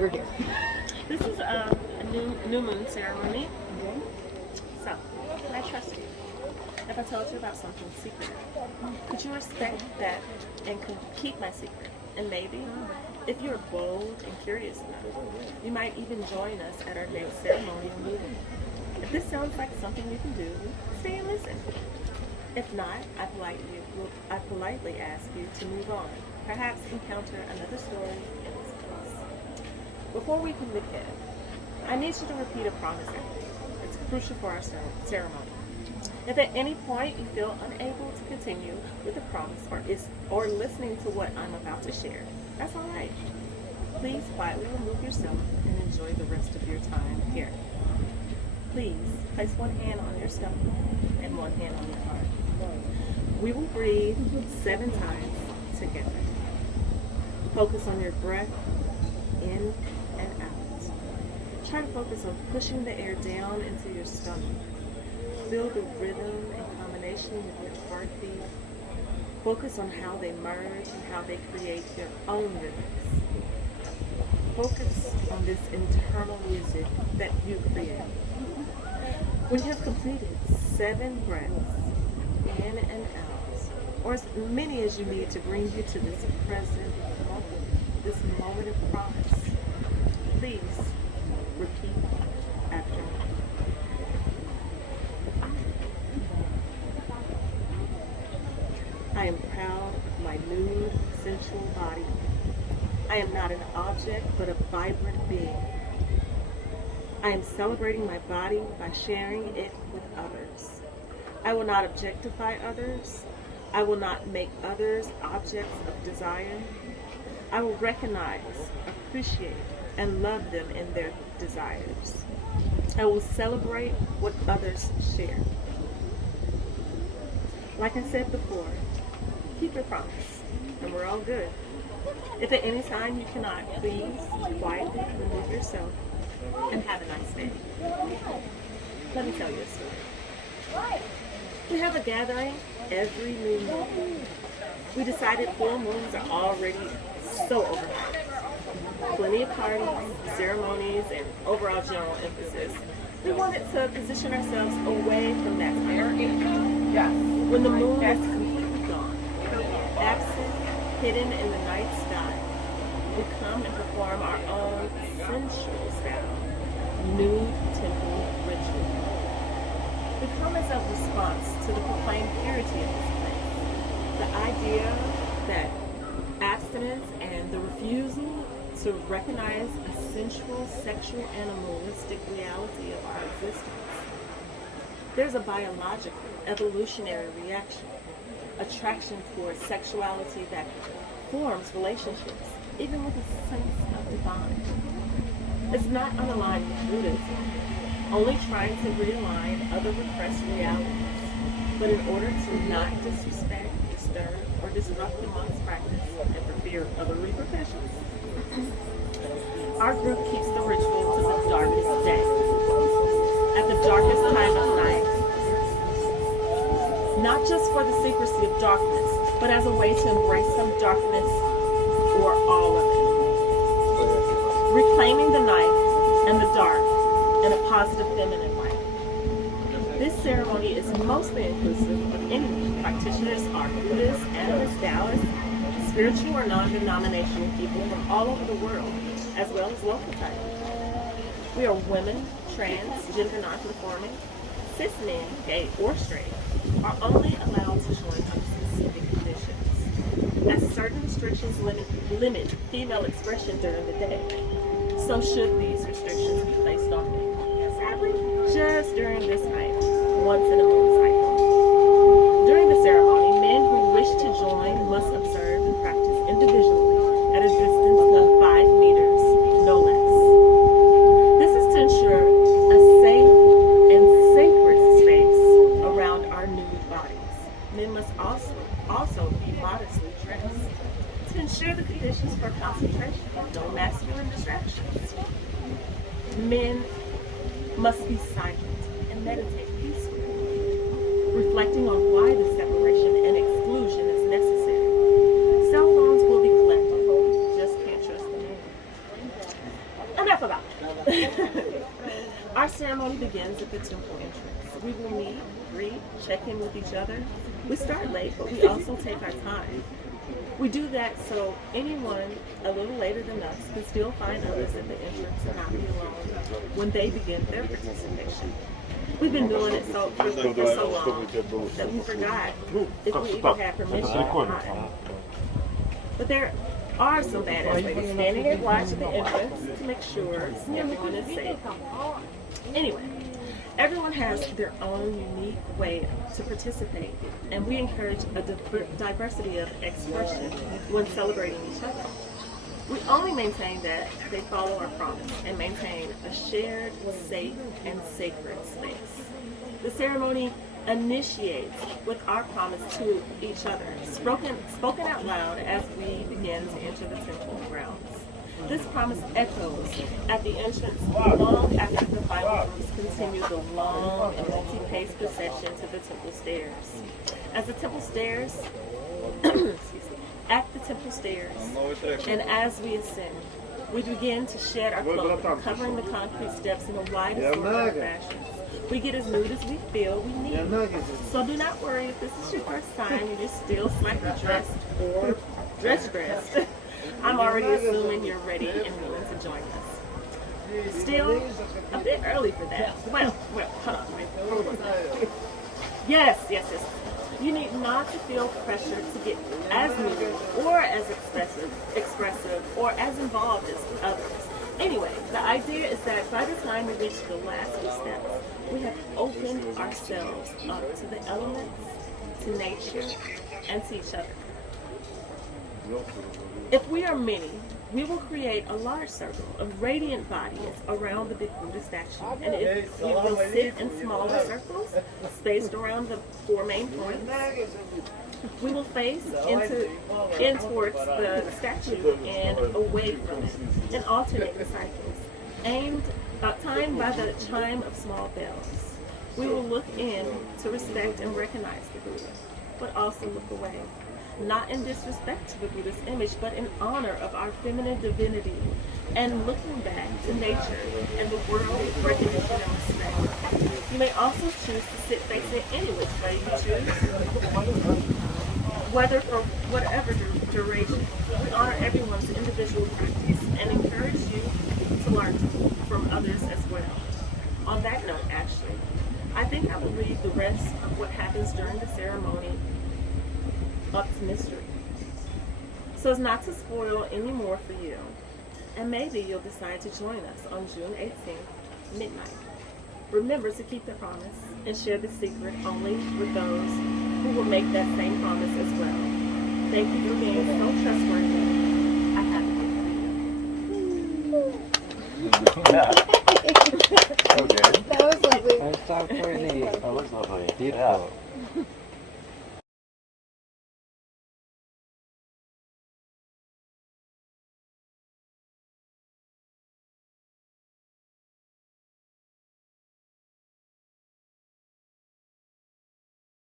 We're here. This is a new moon ceremony. So, can I trust you? If I told you about something secret, could you respect that and keep my secret? And maybe, if you're bold and curious enough, you might even join us at our next ceremonial meeting. If this sounds like something you can do, stay and listen. If not, I politely ask you to move on. Perhaps encounter another story in this place. Before we can begin, I need you to repeat a promise after me. It's crucial for our ceremony. If at any point you feel unable to continue with the promise or listening to what I'm about to share, that's all right. Please quietly remove yourself and enjoy the rest of your time here. Please place one hand on your stomach and one hand on your heart. We will breathe 7 times together. Focus on your breath in and out. Try to focus on pushing the air down into your stomach. Feel the rhythm and combination with your heartbeat. Focus on how they merge and how they create their own rhythms. Focus on this internal music that you create. When you have completed 7 breaths in and out, or as many as you need to bring you to this present moment, this moment of promise, please repeat after me. I am proud of my nude, sensual body. I am not an object, but a vibrant being. I am celebrating my body by sharing it with others. I will not objectify others. I will not make others objects of desire. I will recognize, appreciate, and love them in their desires. I will celebrate what others share. Like I said before, keep your promise, and we're all good. If at any time you cannot, please quietly remove yourself and have a nice day. Let me tell you a story. We have a gathering every new moon. We decided full moons are already so overhyped. Plenty of parties, ceremonies, and overall general emphasis. We wanted to position ourselves away from that era. Yes. When the moon was completely gone, absent, hidden in the night sky, we come and perform our own sensual style, nude temple ritual. We come as a response to the proclaimed purity of this place. The idea that abstinence and the refusal to recognize a sensual, sexual, animalistic reality of our existence. There's a biological, evolutionary reaction, attraction towards sexuality that forms relationships, even with a sense of divine. It's not unaligned with Buddhism, only trying to realign other repressed realities, but in order to not disrespect, disturb, or disrupt the monk's practice and for fear of other repercussions. Our group keeps the ritual to the darkest day, at the darkest time of night, not just for the secrecy of darkness, but as a way to embrace some darkness or all of it. Reclaiming the night and the dark in a positive feminine light. This ceremony is mostly inclusive of anyone. Practitioners are Buddhists, animists, Taoists, spiritual or non-denominational people from all over the world, as well as local Thailand. We are women, trans, gender non-conforming, cis men, gay or straight, are only allowed to join under specific conditions, as certain restrictions limit female expression during the day. So should these restrictions be placed on me? Sadly, just during this night, once in a moon cycle. During the ceremony, men who wish to join must observe and practice individually at a distance of 5 meters, no less. This is to ensure a safe and sacred space around our nude bodies. Men must also be modestly dressed to ensure the conditions for concentration, no masculine distractions. Men must be silent and meditate peacefully, reflecting on why the separation and exclusion is necessary. Cell phones will be collected, just can't trust the man. forgot. Our ceremony begins at the temple entrance. We will meet, greet, check in with each other. We start late, but we also take our time. We do that so anyone a little later than us can still find others at the entrance and not be alone when they begin their participation. We've been doing it for so long that we forgot if we even had permission or not. But there are some badass ladies standing at watch at the entrance to make sure everyone is safe. Anyway, everyone has their own unique way to participate, and we encourage a diversity of expression when celebrating each other. We only maintain that they follow our promise and maintain a shared, safe, and sacred space. The ceremony initiates with our promise to each other, spoken out loud as we begin to enter the temple grounds. This promise echoes at the entrance long after the final groups continue the long and multi-paced procession to the temple stairs. As the temple stairs, at the temple stairs, and as we ascend, we begin to shed our clothing, covering the concrete steps in the widest of fashions. We get as nude as we feel we need. So do not worry if this is your first time and you're still slightly dressed or dressed. I'm already assuming you're ready and willing to join us. Still, a bit early for that. Well, hold on. Yes. You need not to feel pressured to get as nude or as expressive or as involved as others. Anyway, the idea is that by the time we reach the last few steps, we have opened ourselves up to the elements, to nature, and to each other. If we are many, we will create a large circle of radiant bodies around the big Buddha statue. And if we will sit in smaller circles, spaced around the four main points, we will face in towards the statue and away from it in alternate cycles, timed by the chime of small bells. We will look in to respect and recognize the Buddha, but also look away. Not in disrespect to the Buddha's image, but in honor of our feminine divinity, and looking back to nature and the world with recognition and respect. You may also choose to sit facing any which way you choose, whether for whatever duration. We honor everyone's individual practice and encourage you to learn from others as well. On that note, actually, I think I will leave the rest of what happens during the ceremony up to mystery, so as not to spoil any more for you. And maybe you'll decide to join us on June 18th, midnight. Remember to keep the promise and share the secret only with those who will make that same promise as well. Thank you for being so trustworthy. I have it. Okay. That was lovely. That was so pretty. That was lovely. Beautiful.